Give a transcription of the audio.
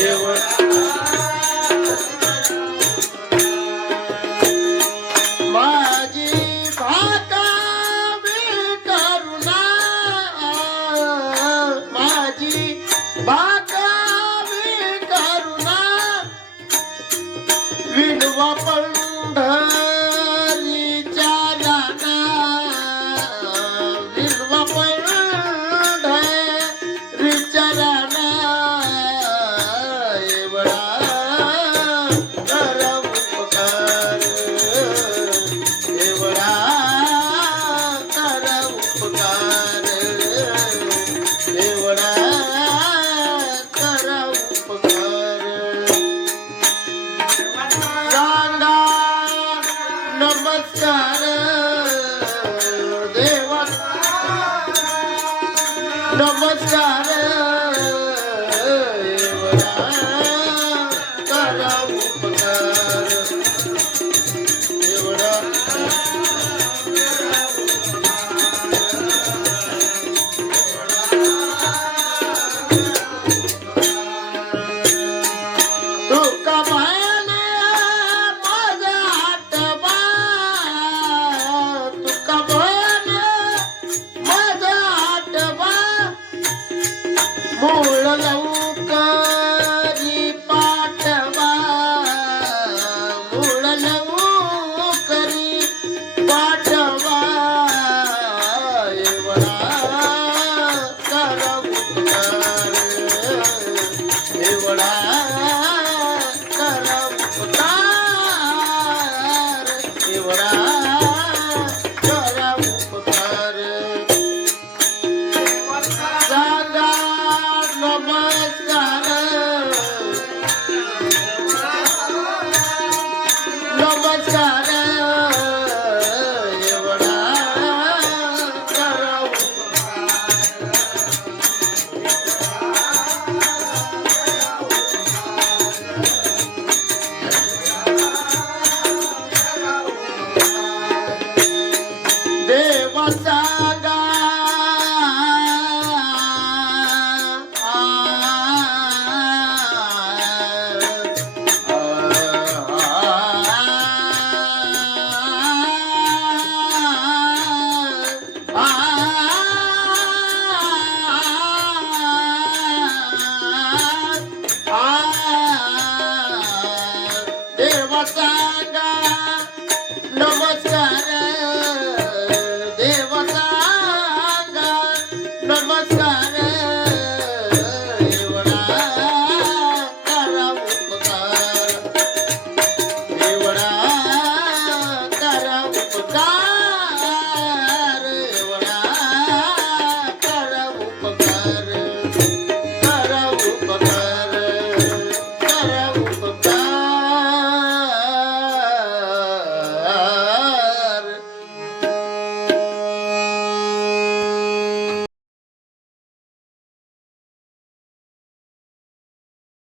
Eu নমস্কার